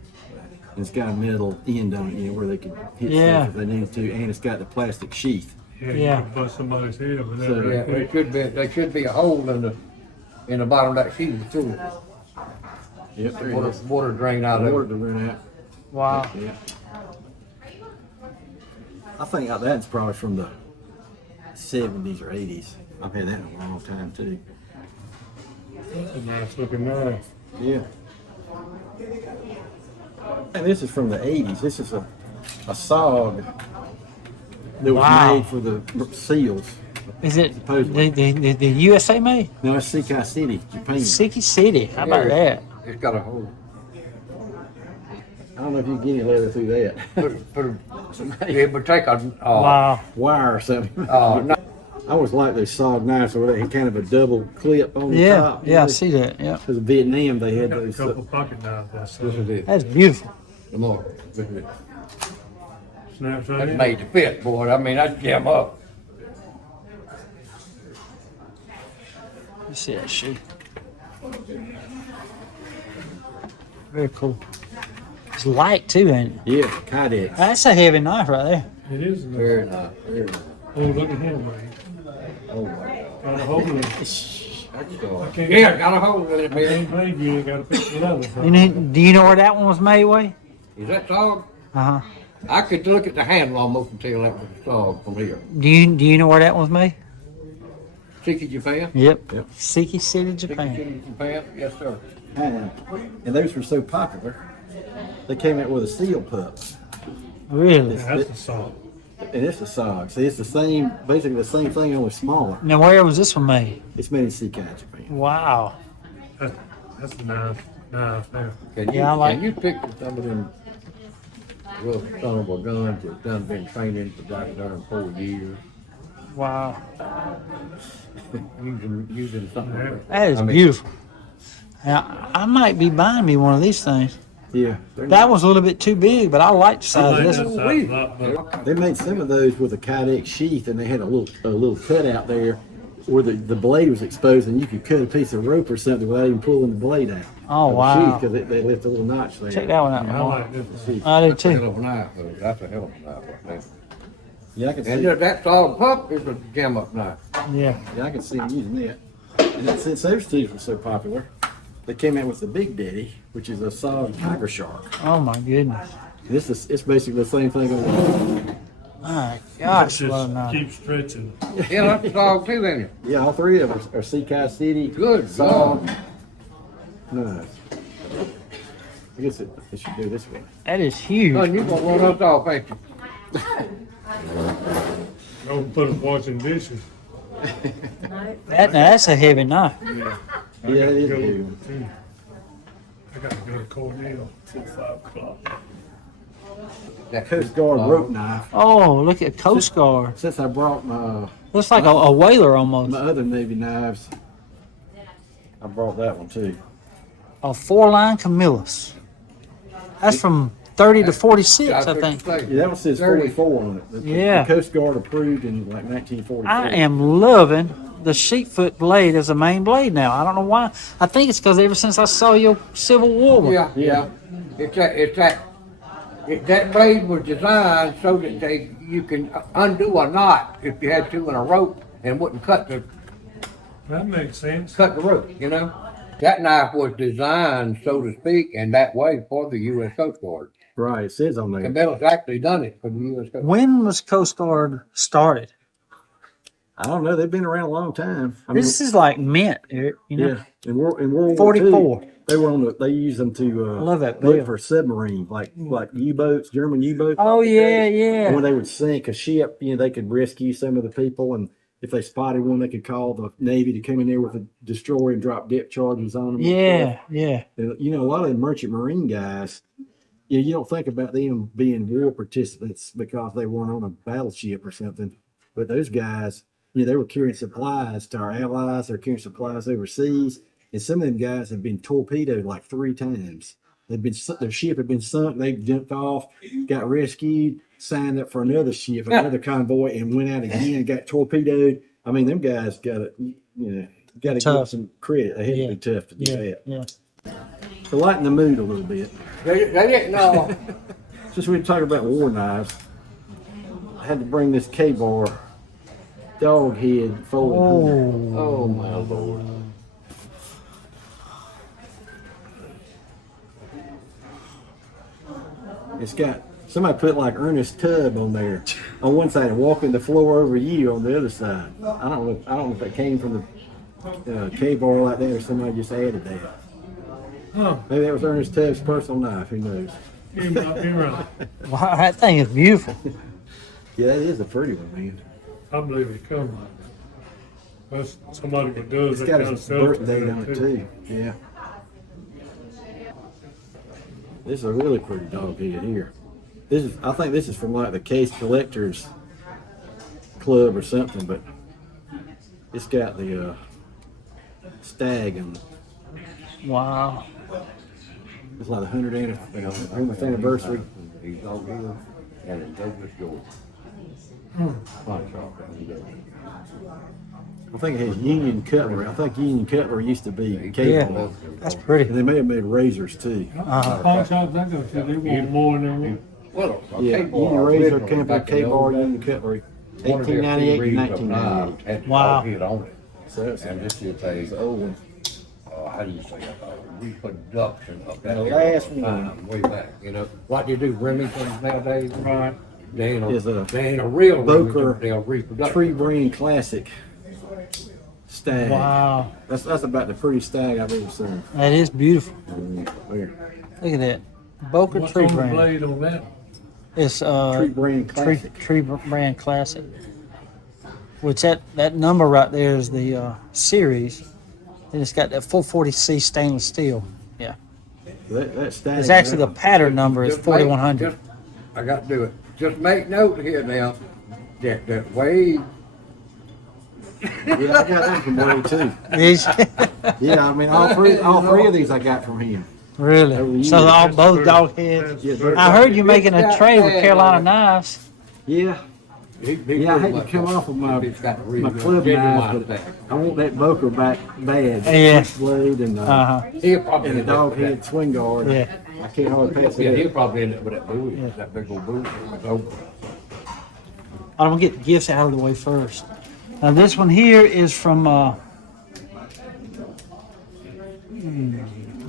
and it's got a metal end on it, you know, where they can hit Yeah. stuff if they needed to, and it's got the plastic sheath. Yeah, Yeah. you could bust somebody's head with that. So- Yeah, there should be a hole in the bottom of that sheet of the tool. Yep, there it is. Water drain out of Water it. to run out. Wow. Yeah. I think that's probably from the 70s or 80s. I've had that in a long time too. That's a nice looking knife. Yeah. And this is from the 80s. This is a SOG that was Wow. made for the SEALs. Is it Supposedly. the USA made? No, it's Sekai City, Japan. Siki City. How about that? It's got a hole. I don't know if you can get any leather through that. It would take a Wow. Wire or something. no. I always like those sawed knives where they had kind of a double clip on the Yeah, top. yeah, I see that. Yeah, Because in Vietnam, they had Got a those. couple pocket knives I saw. This is it. that's beautiful. Come on. Look at it. Snaps right That's in. made to fit, boy. I mean, that's jam up. You see that shoe? Very cool. It's light too, ain't it? Yeah, Kydex. That's a heavy knife right there. It is. Very nice. Very nice. Oh, look at him, man. Oh, my God. Got a hole in it. That's good. Can't- Yeah, got a hole in it, man. Ain't playing good. Got a piece of leather. Do you know where that one was made, Way? Is that sawed? Uh huh. I could look at the handle almost and tell that was sawed from here. Do you know where that one was made? Siki Japan? Yep. Yep. Siki City, Siki Japan. Japan? Yes, sir. And those were so popular, they came out with a seal pup. Really? Yeah, that's the salt. And it's a SOG. See, it's the same, basically the same thing, only smaller. Now, where was this one made? It's made in Sekai, Japan. Wow. That's the knife there. Can you, Yeah, I like- can you picture some of them rough son of a guns that done been training for like darn 4 years? Wow. Using something like that. That is I mean, beautiful. Now, I might be buying me one of these things. Yeah. they're That not- one's a little bit too big, but I like the size of Like this that one. size a lot better. They made some of those with a Kydex sheath, and they had a little cut out there where the blade was exposed, and you could cut a piece of rope or something without even pulling the blade out. Oh, wow. Because they left a little notch there. Check that one out. I Boy. like this. I do That's a hell too. of a knife, though. That's a hell of a knife right there. Yeah, I can see. And that solid pup is a jam up knife. Yeah. Yeah, I can see them using that. And then since those two were so popular, they came out with the Big Daddy, which is a solid tiger shark. Oh my goodness. This is it's basically the same thing. My It's gosh, what a just knife. keep stretching. Yeah, that's solid too, ain't it? Yeah, all three of them are Sekai City. Good solid. God. Nice. I guess it should do this way. That is huge. Son, you gonna run us off, ain't you? Don't put us washing dishes. That's a heavy knife. Yeah. I Yeah, gotta it is go, big. too. I gotta go to Cornell till 5 o'clock. That Coast Guard rope knife. Oh, look at Coast Guard. Since I brought my Looks like a whaler almost. other Navy knives, I brought that one too. A 4-line Camillus. That's from 30 to 46, I think. Yeah, that one says 44 on it. Yeah. The Coast Guard approved in like 1944. I am loving the sheepfoot blade as a main blade now. I don't know why. I think it's because ever since I saw your Civil War one. Yeah. That blade was designed so that you can undo a knot if you had to in a rope and wouldn't cut the That makes sense. rope, you know? That knife was designed, so to speak, in that way for the U.S. Coast Guard. Right, it says on there. And Bell's actually done it for the U.S. Coast Guard. When was Coast Guard started? I don't know. They've been around a long time. I This is like mint, Eric, you know? yeah, in World War 44. II, they were on the. They used them to Love that look bell. for submarines, like U-boats, German U-boats. Oh, yeah, And yeah. when they would sink a ship, they could rescue some of the people, and if they spotted one, they could call the Navy to come in there with a destroyer and drop depth charges on them. Yeah, yeah. And, a lot of the merchant marine guys, you don't think about them being war participants because they weren't on a battleship or something. But those guys, they were carrying supplies to our allies. They're carrying supplies overseas. And some of them guys have been torpedoed like 3 times. Their ship had been sunk. They jumped off, got rescued, signed up for another ship, another convoy, and went out again, got torpedoed. I mean, them guys got to give Tough. some credit. They had to be tough to do Yeah, that. yeah. To lighten the mood a little bit. They didn't know. Since we talk about war knives, I had to bring this K-bar dog head folded hook. Oh, my Lord. It's got somebody put like Ernest Tubb on there on one side and walking the floor over you on the other side. I don't know if that came from the K-bar like that or somebody just added that. Huh. Maybe that was Ernest Tubb's personal knife. Who knows? You're right. Wow, that thing is beautiful. Yeah, that is a pretty one, man. I believe it comes. That's somebody that does It's that got kind of his stuff. birth date on it too. Yeah. This is a really pretty dog head here. I think this is from like the Case Collectors Club or something, but It's got the stag and Wow. it's like the 100th anniversary. He's all here, and in Douglas, Georgia. Pawn shop. I think it has Union Cutlery. I think Union Cutlery used to be cable. Yeah. That's pretty. And they may have made razors too. Pawn shops I go to, they want more than they want. Well, Yeah, Union Razor, Campbell, K-Bar, Union Cutlery. 1898 to 1998. Wow. Hit on it. So it's And this is a, old one. how do you say it, reproduction of that. The era last of one. time, way back, you know. What you do, Remingtons nowadays? Right. They ain't Is a they ain't a real Boker Remington, they're a reproduction. Tree Brand Classic stag. Wow. That's about the prettiest stag I've ever seen. That is beautiful. There. Look at that. Boca What's Tree on the Brand. blade on that? It's Tree Brand Classic. Tree Brand Classic. Which that number right there is the series. And it's got that 440C stainless steel. Yeah. That stag. It's actually the pattern number is Just make- 4100. just- I got to do it. Just make note here now, that Wade, Yeah, I got that from Wade too. Is- Yeah, I mean all three of these I got from him. Over the really? years. So all both dog heads. Yeah, I heard you making a tray with Carolina knives. yeah. he Yeah, I pretty hate to much- come off of my he's got a really my good club genuine knife, but thing. I want that Boker back bad. Yeah. Switchblade and Uh-huh. He'll probably and the end up dog with that. head swing guard. Yeah. I can't hardly pass Yeah, it. he'll probably end up with that buoy, that big old buoy. So, I'm gonna get the gifts out of the way first. Now this one here is from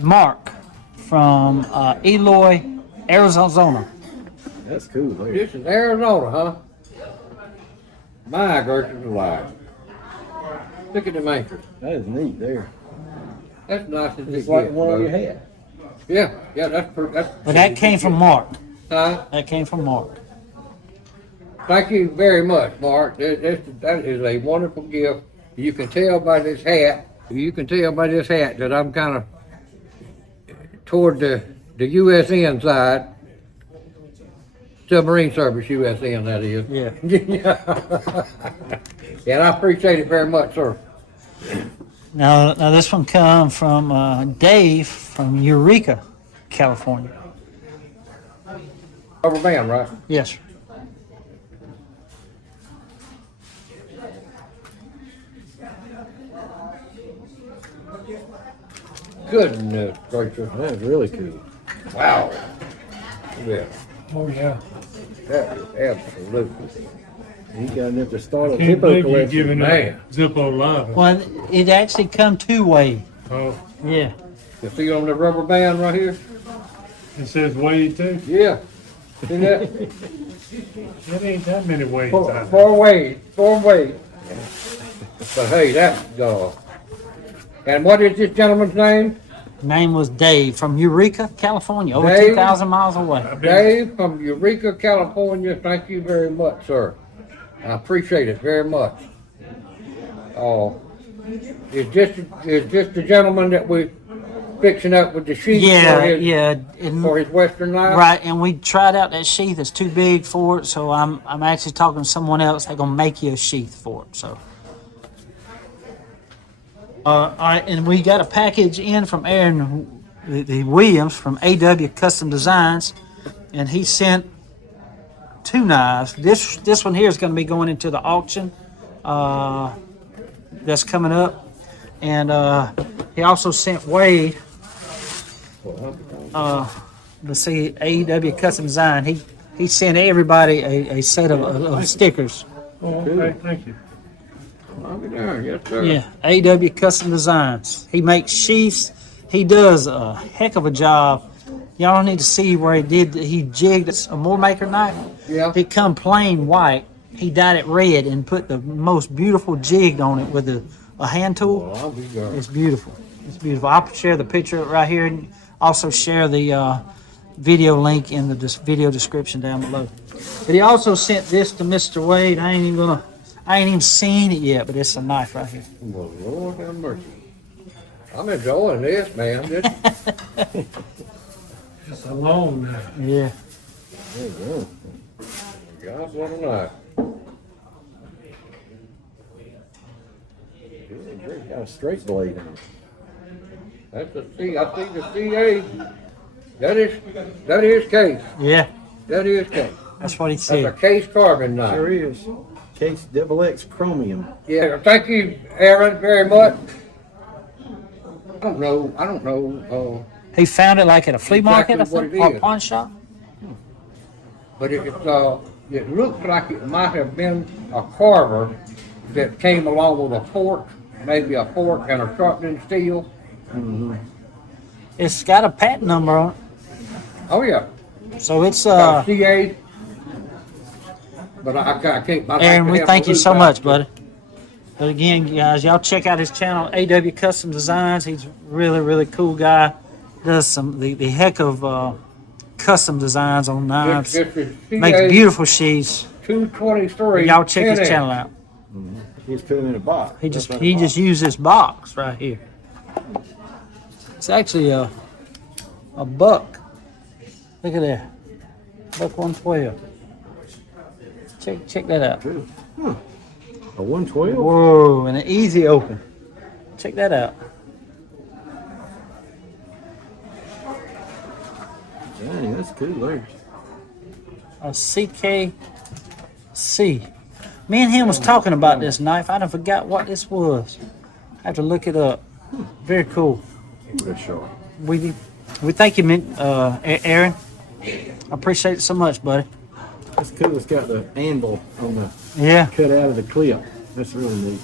Mark from Eloy, Arizona. That's cool. There. this is Arizona, huh? My gracious alive. Look at the anchor. That is neat there. That's nice as it It's like gets, one on bud. your head. Yeah, that's. But that came from Mark. Huh? That came from Mark. Thank you very much, Mark. That is a wonderful gift. You can tell by this hat. You can tell by this hat that I'm kind of toward the USN side. Submarine Service USN, that is. Yeah. And I appreciate it very much, sir. Now this one come from Dave from Eureka, California. Rubber band, right? Yes, sir. Goodness gracious. That is really cool. Wow. Yeah, Oh, yeah. that is absolutely. He got enough to start a Can't hippo believe you're collection. giving Man. up Zippo Live. Well, it actually come two-way. Oh, Yeah. You see on the rubber band right here? it says Wade too. Yeah. See that? That ain't that many Wades Four out there. four ways, four ways. But hey, that's and what is this gentleman's name? Name was Dave from Eureka, California, over Dave? 2,000 miles away. Dave from Eureka, California. Thank you very much, sir. I appreciate it very much. Oh, is this the gentleman that we fixing up with the sheath Yeah, for his, yeah. and- for his western knife? Right, and we tried out that sheath. It's too big for it, so I'm actually talking to someone else. They're gonna make you a sheath for it. So, all right, and we got a package in from Aaron the Williams from AW Custom Designs, and he sent two knives. This one here is going to be going into the auction that's coming up, and he also sent Wade. Let's see, AEW Custom Design. He sent everybody a set of stickers. Oh, okay, thank you. I'll be darned, yes, sir. Yeah, AEW Custom Designs. He makes sheaths. He does a heck of a job. Y'all don't need to see where he jigged a Moore Maker knife. Yeah. It come plain white. He dyed it red and put the most beautiful jig on it with a hand tool. Well, I'll be darned. It's beautiful. It's beautiful. I'll share the picture right here and also share the video link in the video description down below. But he also sent this to Mr. Wade. I ain't even seen it yet, but it's a knife right here. Well, Lord have mercy. I'm enjoying this, man. This, It's a long now. Yeah. God, what a night. It's got a straight blade on it. That's the C. I see the CA. That is case. Yeah, That is case. that's what he That's a said. case carbon knife. Sure is. Case XX chromium. Yeah. Thank you, Aaron, very much. I don't know. He found it like at a flea market, I Exactly think, what or it a is. pawn shop. But it looks like it might have been a carver that came along with a fork, maybe a fork and a sharpening steel. It's got a patent number on Oh yeah, it, so it's CA. But I can't. Aaron, we thank you so much, buddy. But again, guys, y'all check out his channel, AW Custom Designs. He's really, really cool guy. Does some the heck of custom designs on knives. Makes beautiful sheaths. 223. Y'all check his channel out. He's put them in a box. He just used this box right here. It's actually a buck. Look at that, buck 112. Check that out. A 112? Whoa, and an easy open. Check that out. Dang, that's cool there. A CKC. Me and him was talking about this knife. I done forgot what this was. I have to look it up. Very cool. Good shot. We thank you, Aaron. I appreciate it so much, buddy. That's cool. It's got the anvil on the Yeah, cut out of the clip. That's really neat.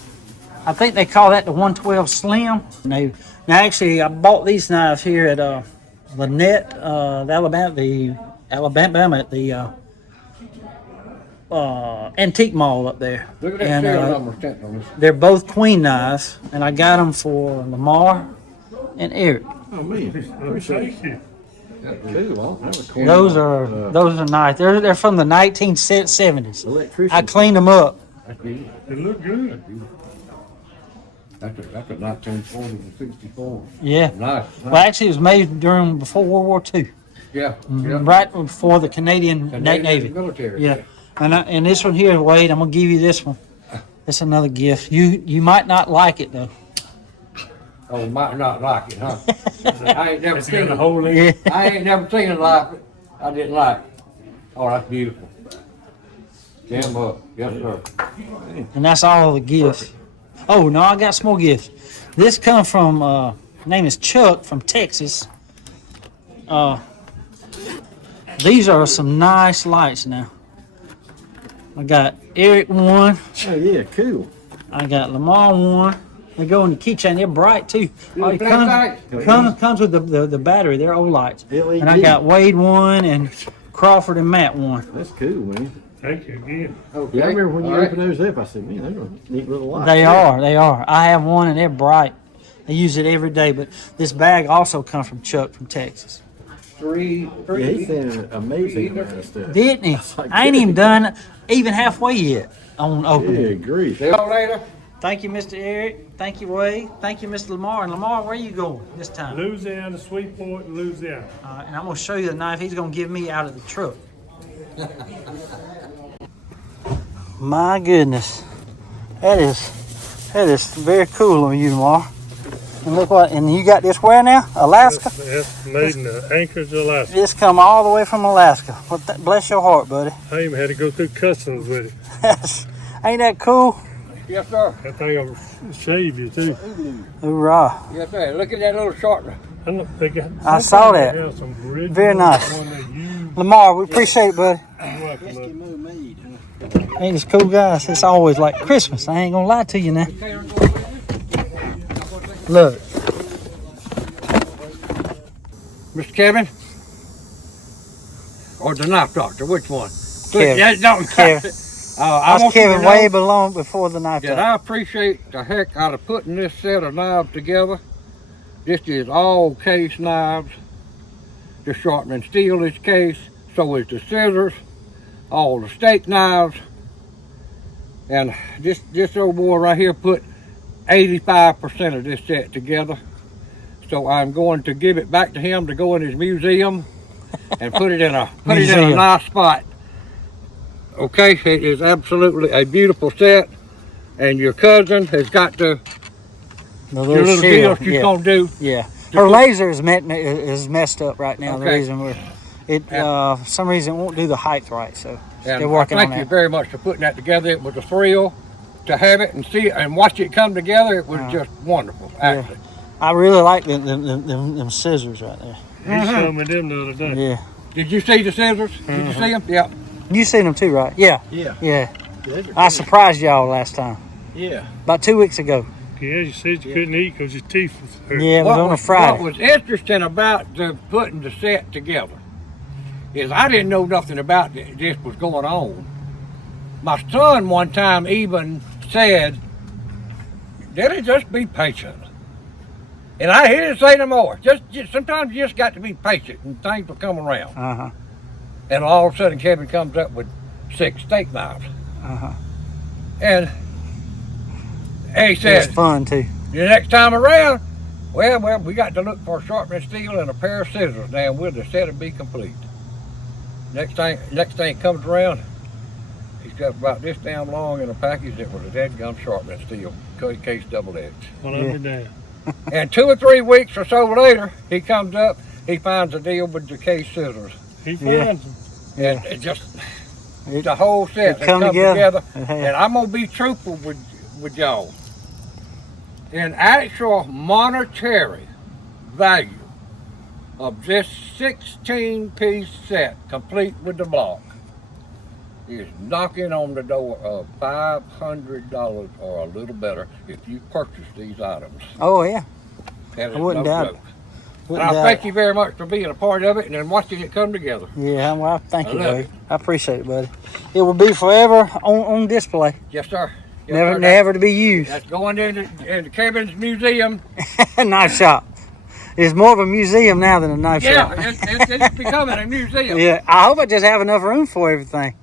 I think they call that the 112 Slim. Now actually, I bought these knives here at Lynette, Alabama, at the antique mall up there. Look at that And, serial number stamped on this. they're both queen knives, and I got them for Lamar and Eric. Oh man, appreciate Thank you. it. Cool. That was cool. Those are nice. They're from the 1970s. Electrician. I cleaned them up. That's beautiful. They look good. That's a 1940 to 64. Yeah. Nice. Well, actually, it was made before World War II, Yeah. right before the Canadian Navy. Military. Yeah. And this one here, Wade, I'm gonna give you this one. It's another gift. You might not like it though. Oh, might not like it, huh? I ain't never It's seen got a it. hole in Yeah. it. I ain't never seen it like it. I didn't like it. Oh, that's beautiful. Jam up. Yes, sir. And that's all the gifts. Oh no, I got some more gifts. This comes from name is Chuck from Texas. These are some nice lights now. I got Eric one. Oh yeah, cool. I got Lamar one. They go in the keychain. They're bright too. Oh, it Black comes with the battery. They're old lights. LED. And I got Wade one and Crawford and Matt one. That's cool, man. Thank you again. Okay. Yeah, I remember when you All right. opened those up, I said, man, they're a neat little light. They are. I have one and they're bright. I use it every day. But this bag also comes from Chuck from Texas. Three. Yeah, he sent an amazing amount of stuff. Didn't he? like, I ain't even done even halfway yet on opening. Yeah, grief. See y'all later. Thank you, Mr. Eric. Thank you, Wade. Thank you, Mr. Lamar. And Lamar, where you going this time? Louisiana, Sweetport, and Louisiana. And I'm going to show you the knife he's going to give me out of the truck. My goodness. That is very cool on you, Lamar. And look what, and you got this where now? Alaska? That's made in Anchorage, Alaska. This come all the way from Alaska. Well, bless your heart, buddy. I even had to go through customs with it. Ain't that cool? Yes, sir. That thing will shave you too. Hoorah. Yes, sir. Look at that little sharpener. I know they got. I saw that. They have some original Very nice. one they use. Lamar, we appreciate it, buddy. You're welcome, bud. Ain't this cool, guys? It's always like Christmas. I ain't gonna lie to you now. Look. Mr. Kevin? Or the knife doctor? Which one? Kevin. Yeah, don't Kevin. I I was want you to Kevin know way belong before the knife that talk. I appreciate the heck out of putting this set of knives together. This is all case knives. The sharpening steel is case. So is the scissors. All the steak knives. And this old boy right here put 85% of this set together. So I'm going to give it back to him to go in his museum and put it in a nice spot. Okay, it is absolutely a beautiful set, and your cousin has got to The Your little shield, deal she's yeah. gonna do. Yeah. Her laser is messed up right now. The Okay. reason some reason it won't do the height right, so And they're working on thank you that. very much for putting that together. It was a thrill to have it and see it and watch it come together. It was just wonderful, actually. I really like them scissors right there. He showed me them the other day. Yeah. Did you see the scissors? Did you see them? Yeah. You seen them too, right? Yeah. Yeah. Yeah. Those are I good. surprised y'all last time. Yeah. About 2 weeks ago. Yeah, you said you couldn't eat because your teeth was hurt. Yeah, it was on a Friday. What was interesting about putting the set together is I didn't know nothing about this was going on. My son one time even said, "Daddy, just be patient." And he didn't say no more. Just sometimes you just got to be patient and things will come around. Uh-huh. And all of a sudden Kevin comes up with 6 steak knives. Uh-huh. And he It said, was fun too. the next time around, well, we got to look for a sharpening steel and a pair of scissors now, and the set will be complete. Next thing comes around, he's got about this damn long in a package that was a dead gum sharpening steel, case double edged. Well, I'll be damned. And 2 or 3 weeks or so later, he comes up, he finds a deal with the case scissors. He Yeah. finds them. And it just, the whole set has come come together. together. And I'm going to be truthful with y'all. In actual monetary value of this 16-piece set, complete with the block, is knocking on the door of $500 or a little better if you purchase these items. Oh yeah. That is I wouldn't no doubt joke. it. And Wouldn't I doubt thank it. you very much for being a part of it and then watching it come together. Yeah, well, thank you, I love buddy. it. I appreciate it, buddy. It will be forever on display. Yes, sir. Yes, Never, sir. never to be used. That's going into Kevin's museum. Knife shop. It's more of a museum now than a knife Yeah, shop. it's becoming a museum. Yeah, I hope I just have enough room for everything.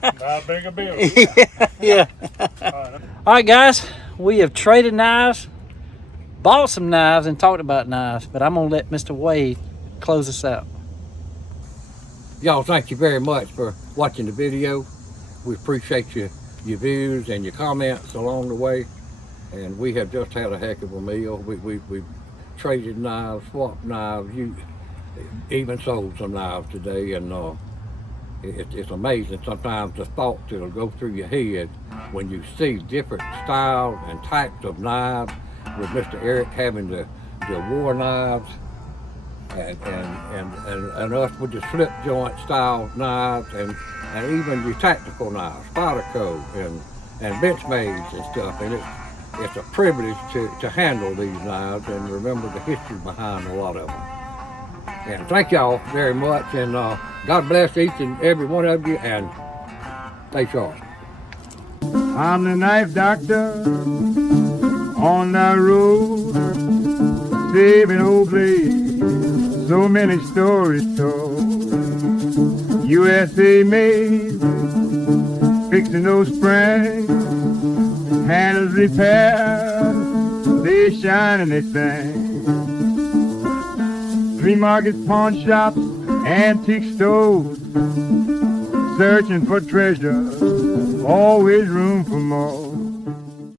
Buy a bigger bill. Yeah. All right, guys, we have traded knives, bought some knives, and talked about knives, but I'm going to let Mr. Wade close us out. Y'all, thank you very much for watching the video. We appreciate your views and your comments along the way. And we have just had a heck of a meal. We've traded knives, swapped knives, even sold some knives today. And it's amazing sometimes the thoughts that'll go through your head when you see different styles and types of knives, with Mr. Eric having the war knives and us with the slip joint style knives and even your tactical knives, Spyderco and Benchmades and stuff. And it's a privilege to handle these knives and remember the history behind a lot of them. And thank y'all very much, and God bless each and every one of you, and stay sharp. I'm the knife doctor on the road, saving old blades, so many stories told. USA made, fixing those springs, handles repaired, they shine and they sing. Flea markets, pawn shops, antique stores, searching for treasure, always room for more.